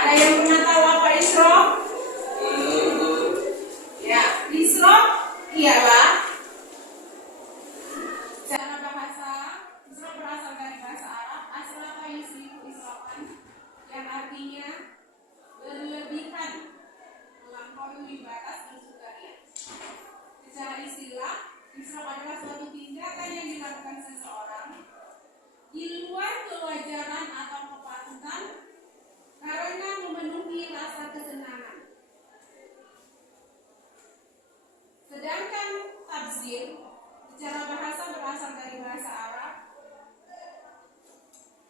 Ada yang pernah tahu apa isyraq? Ya, isyraq ialah cara bahasa. Isyraq berasal dari bahasa Arab. Asraqa yusriqu israqan, yang artinya berlebihan, melampaui batas bersukaria. Secara istilah, isyraq adalah suatu tindakan yang dilakukan seseorang di luar kewajaran atau kepatutan karena memenuhi rasa kesenangan. Sedangkan tabzir secara bahasa berasal dari bahasa Arab.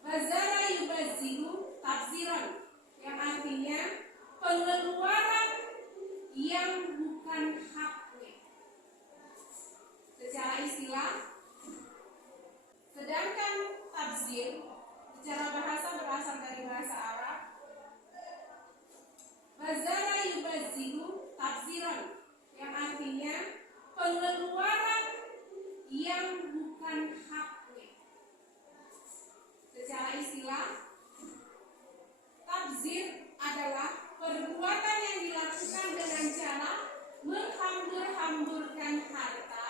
Bazara yubazziru tabziran, yang artinya pengeluaran yang bukan haknya. Secara istilah, sedangkan tabzir secara bahasa berasal dari bahasa Arab. Bazara yubazziru tabziran, yang artinya pengeluaran yang bukan haknya. Secara istilah, tabzir adalah perbuatan yang dilakukan dengan cara menghambur-hamburkan harta,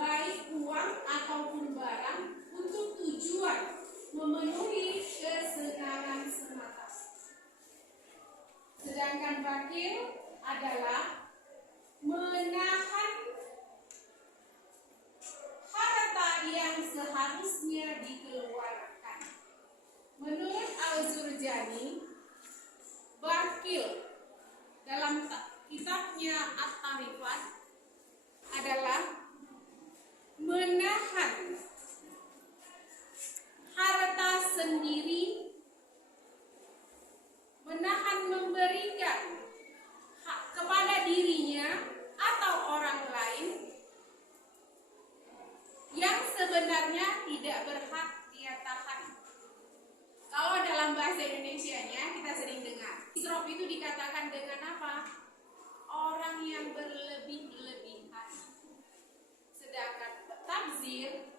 baik uang ataupun barang, untuk tujuan memenuhi kesenangan semata. Sedangkan bakil adalah menahan harta yang seharusnya dikeluarkan. Menurut Al-Jurjani, bakil dalam kitabnya At-Tarifat adalah menahan harta sendiri, menahan memberikan hak kepada dirinya atau orang lain yang sebenarnya tidak berhak dia tahan. Kalau dalam bahasa Indonesianya kita sering dengar, isyraq itu dikatakan dengan apa? Orang yang berlebih-lebihan. Sedangkan tabzir,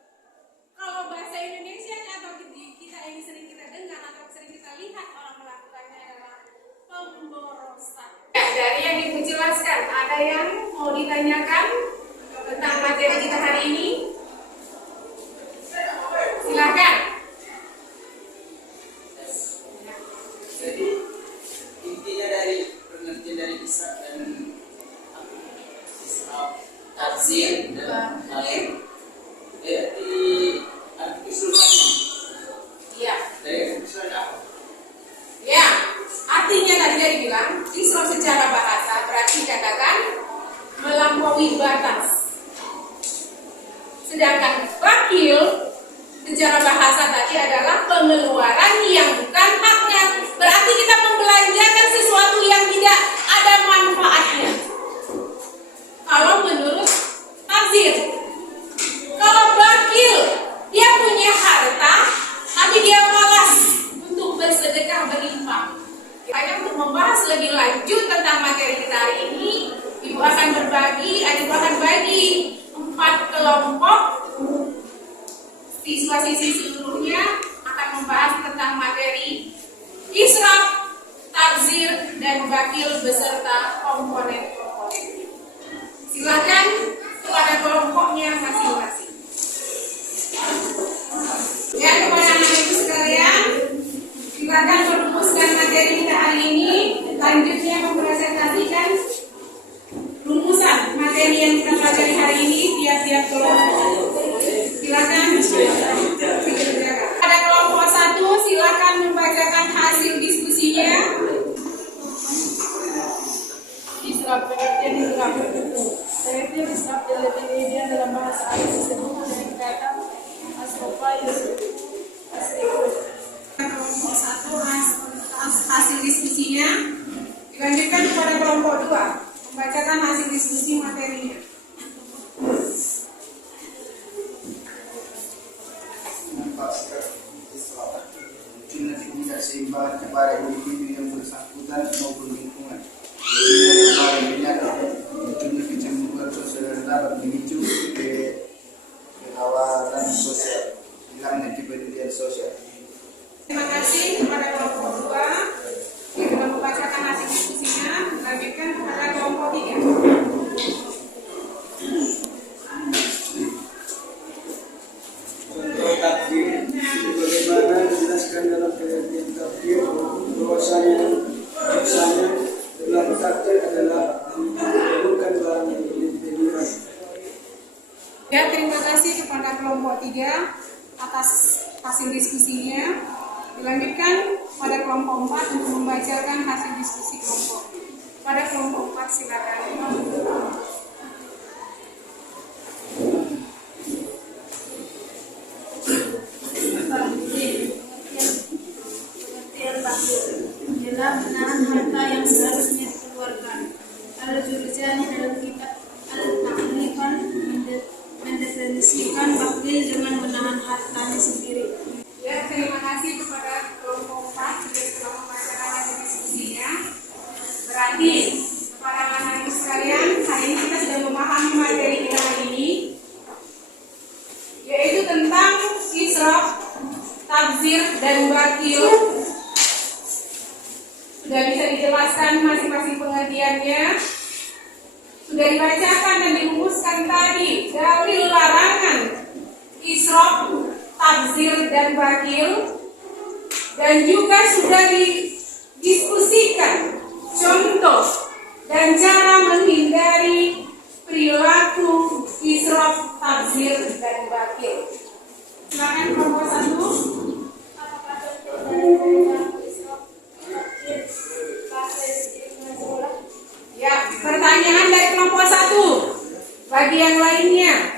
kalau bahasa Indonesianya atau kita yang sering kita dengar atau sering kita lihat orang melakukannya adalah pemborosan. Ya, dari yang dijelaskan, ada yang mau ditanyakan tentang materi kita hari ini? Silakan. Jadi intinya dari pengertian dari isyraq dan isyraq, tabzir dan bakil, di arti keseluruhannya. Iya. Dari keseluruhan apa? Ya, artinya tadi dia bilang isyraq secara bahasa berarti dikatakan melampaui batas. Sedangkan bakil secara bahasa tadi adalah pengeluaran yang bukan haknya. Berarti kita membelanjakan sesuatu yang tidak ada manfaatnya. Kalau menurut tabzir. Kalau bakil, dia punya harta, tapi dia malas untuk bersedekah berinfak. Hanya untuk membahas lebih lanjut tentang materi kita hari ini, Ibu akan bagi 4 kelompok. Siswa-siswi seluruhnya akan membahas tentang materi isyraq, tabzir, dan bakil beserta komponen-komponennya. Silakan kepada kelompoknya masing-masing. Ya, kepada anak ibu sekalian, silakan merumuskan materi kita hari ini. Lanjutnya mempresentasikan rumusan materi yang kita pelajari hari ini tiap-tiap kelompok. Silakan. Pada kelompok 1, silakan membacakan hasil diskusinya. Isyraq, pengertian isyraq. Pengertian isyraq adalah pengertian dalam bahasa Arab disebut dengan kata asrofa yusriqun. Kelompok 1 hasil diskusinya. Dilanjutkan kepada kelompok 2, membacakan hasil diskusi materinya. Keseimbangan kepada individu yang bersangkutan maupun lingkungan. Munculnya kecemburuan sosial dan dapat memicu kekhawatiran sosial, hilangnya kepedulian sosial. Terima kasih kepada kelompok 2. kelompok 4 untuk membacakan hasil diskusi kelompok. Pada kelompok 4 silakan. Adalah menahan harta yang seharusnya dikeluarkan. Al-Jurjani dalam kitab Al-Tahliqan mendefinisikan bakhil dengan menahan hartanya sendiri. Ya, terima kasih kepada kelompok 4 sudah telah membacakan hasil diskusinya. Berarti para anak-anak sekalian, hari ini kita sudah memahami materi kita hari ini, yaitu tentang israf, tabzir, dan bakil. Sudah bisa dijelaskan masing-masing pengertiannya. Sudah dibacakan dan dirumuskan tadi dalil larangan israf, tabzir, dan bakil. Dan juga sudah didiskusikan contoh dan cara menghindari perilaku israf, tabzir, dan bakil. Silakan kelompok 1. Ya, pertanyaan dari kelompok 1. Bagian lainnya.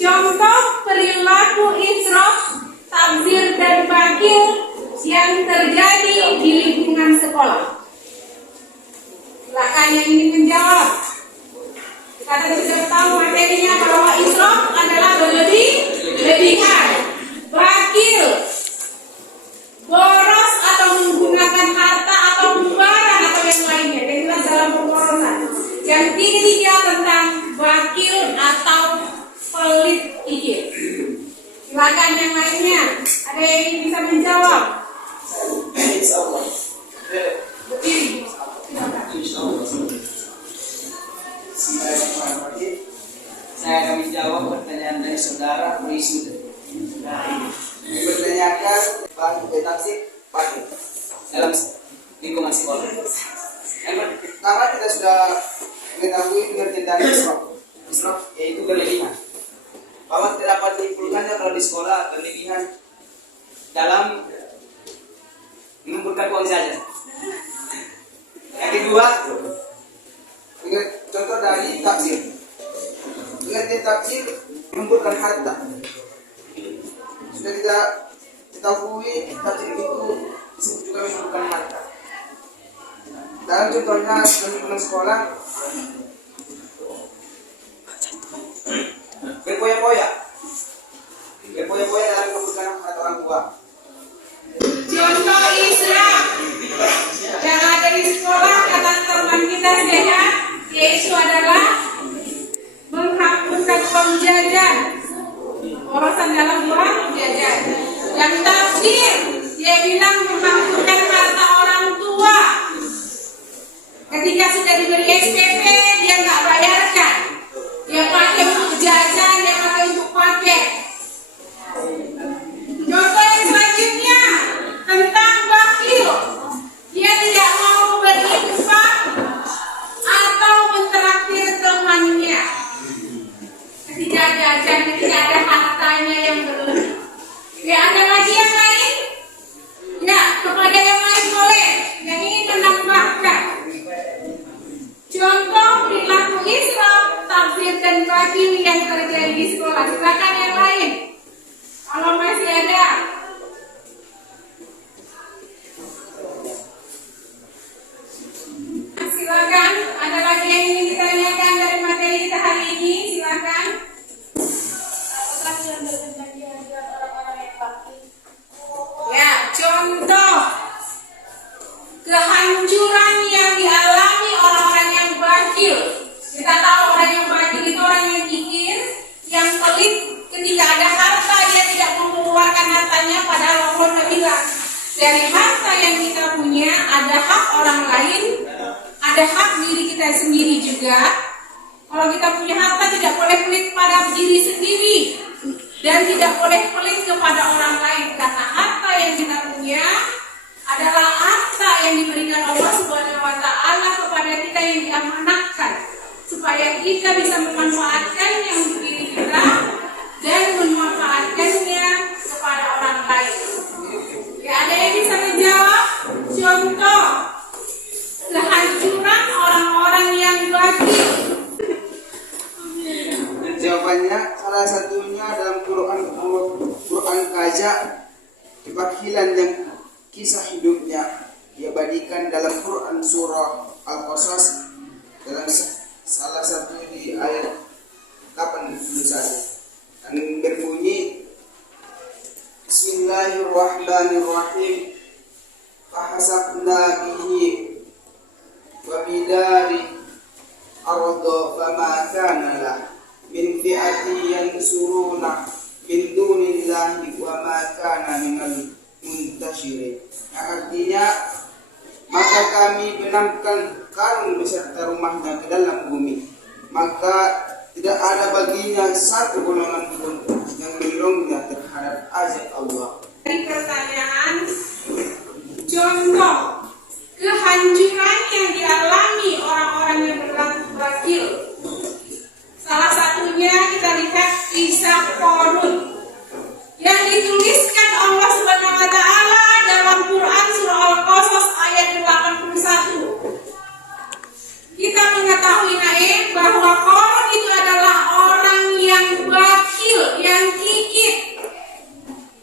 Contoh perilaku israf, tabzir, dan bakil yang terjadi di lingkungan sekolah. Silakan yang ingin menjawab. Kita sudah tahu materinya bahwa israf adalah berlebihan, bakil boros atau menggunakan harta atau barang atau yang lainnya, dan jelas dalam pemborosan. Yang ketiga tentang bakil atau pelit pikir. Silakan yang lainnya, ada yang ingin bisa menjawab? Berdiri. Saya akan menjawab pertanyaan dari saudara Wisuda. Bertanyakan taksi pakai dalam lingkungan sekolah. Karena kita sudah mengetahui pengertian dari israf yaitu berlebihan. Bahwa tidak dapat disimpulkannya kalau di sekolah berlebihan dalam mengumpulkan uang saja. Yang kedua, contoh dari taksir. Pengertian taksir mengumpulkan harta. Sudah tidak ketahui taksir itu disebut juga mengumpulkan harta. Dalam contohnya lingkungan sekolah, berpoya-poya dalam kebutuhan harta orang tua. Contoh israf yang ada di sekolah kata teman kita saja, yaitu adalah menghapuskan uang jajan, borosan dalam uang jajan. Yang tabzir, dia bilang menghapuskan harta orang tua. Ketika sudah diberi SPP, dia nggak bayarkan. Dia pakai untuk jajan, dia pakai untuk paket. Contoh yang selanjutnya tentang bakil, dia tidak mau berinfak atau mentraktir temannya. Ketika jajan, ketika ada hartanya yang berlebih. Ya, ada lagi yang lain? Ya, kepada yang lain boleh. Yang ingin menambahkan. Contoh perilaku israf, tabzir, dan bakil yang terjadi di sekolah. Silakan yang lain. Kalau masih ada. Silakan, ada lagi yang ingin ditanyakan dari materi kita hari ini? Silakan. Ya, contoh kehancuran yang dialami orang-orang yang bakil. Kita tahu orang yang bakil itu orang yang kikir, yang pelit. Ketika ada harta, dia tidak mengeluarkan hartanya, padahal Allah bilang dari harta yang kita punya ada hak orang lain, ada hak diri kita sendiri juga. Kalau kita punya harta, tidak boleh pelit pada diri sendiri dan tidak boleh pelit kepada orang lain, karena harta yang kita punya adalah harta yang diberikan Allah Subhanahu wa Ta'ala kepada kita, yang diamanahkan supaya kita bisa memanfaatkannya untuk diri kita dan memanfaatkannya kepada orang lain. Ya, ada yang bisa menjawab? kebajikan dalam Quran surah Al-Qasas dalam salah satu di ayat 81 dan berbunyi Bismillahirrahmanirrahim fahasabna bihi wa bidari arda fama kana lah min fi'ati yansuruna min dunillahi wa ma kana minal muntasyirin. Artinya maka kami benamkan karung beserta rumahnya ke dalam bumi, maka tidak ada baginya satu golongan pun yang menolongnya terhadap azab Allah. Dari pertanyaan, contoh kehancuran yang dialami orang-orang yang berlaku bakil. Salah satunya kita lihat kisah Qarun yang dituliskan Allah Subhanahu wa taala dalam Quran surah Al-Qasas ayat 81. Kita mengetahui bahwa Qarun itu adalah orang yang bakil, yang kikir,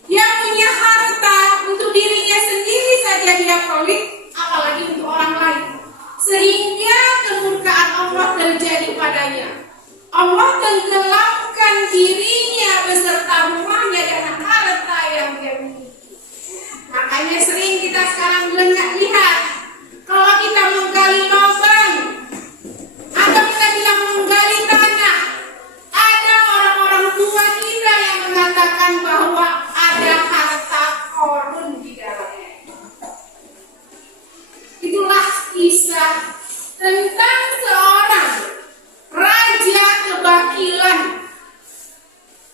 yang punya harta untuk dirinya sendiri saja dia pelit, apalagi untuk orang lain, sehingga kemurkaan Allah terjadi padanya. Allah tenggelamkan dirinya beserta rumahnya dengan harta yang dia miliki. Makanya sering kita sekarang lihat, kalau kita menggali lubang atau kita bilang menggali tanah, ada orang-orang tua kita yang mengatakan bahwa ada harta Qarun di dalamnya. Itulah kisah tentang seorang raja kebakilan.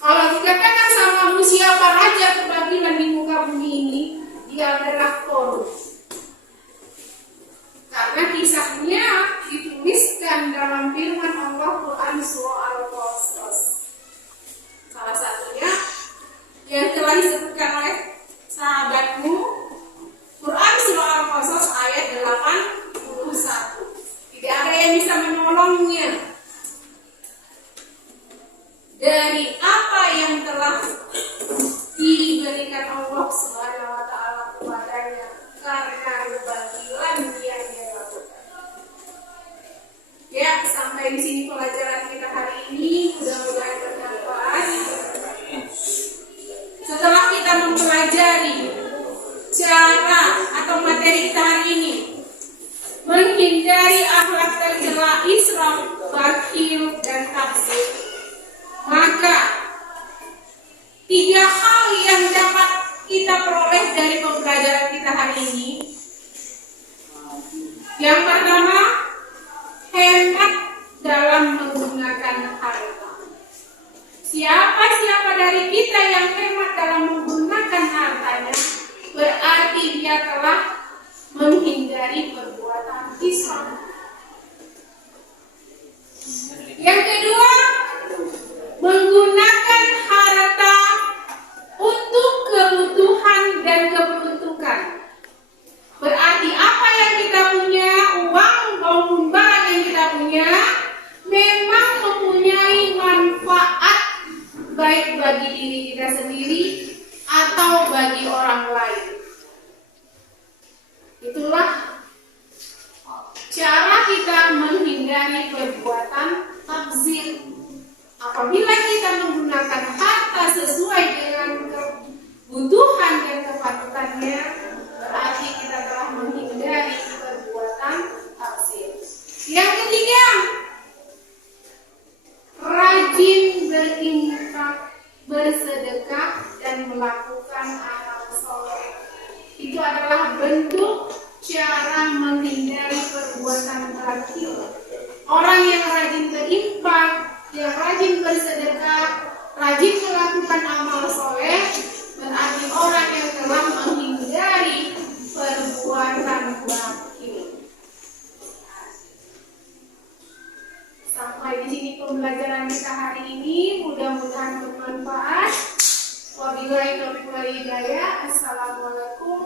Kalau dikatakan sama siapa raja kebakilan di muka bumi ini, dia adalah Qarun. Karena kisahnya dituliskan dalam firman Allah Quran surah Al-Qasas. Salah satunya yang telah disebutkan oleh sahabatmu, Quran surah Al-Qasas ayat 81. Tidak ada yang bisa menolongnya dari apa yang telah diberikan Allah Subhanahu wa taala kepadanya karena kebakilan yang dia lakukan. Ya, sampai di sini pelajaran kita hari ini, mudah-mudahan bermanfaat. Setelah kita mempelajari cara atau materi kita hari ini menghindari akhlak tercela, israf, bakhil, dan tabdzir, maka 3 hal yang dapat kita peroleh dari pembelajaran kita hari ini. Yang pertama, hemat dalam menggunakan harta. Siapa dari kita yang hemat dalam menggunakan hartanya, berarti dia telah menghindari perbuatan israf. Yang kedua, menggunakan harta untuk kebutuhan dan keperuntukan. Berarti apa yang kita punya, uang maupun barang yang kita punya, memang mempunyai manfaat baik bagi diri kita sendiri atau bagi orang lain. Itulah cara kita menghindari perbuatan tabdzir. Apabila kita menggunakan harta sesuai dengan kebutuhan dan kepatutannya, berarti kita telah menghindari perbuatan tabdzir. Yang ketiga, rajin berinfak, bersedekah, dan melakukan amal soleh. Itu adalah bentuk cara menghindari perbuatan bakhil. Orang yang rajin berinfak, yang rajin bersedekah, rajin melakukan amal soleh, berarti orang yang telah menghindari perbuatan bakhil. Sampai di sini pembelajaran kita hari ini, mudah-mudahan bermanfaat. Wabillahi taufiq wal hidayah. Assalamualaikum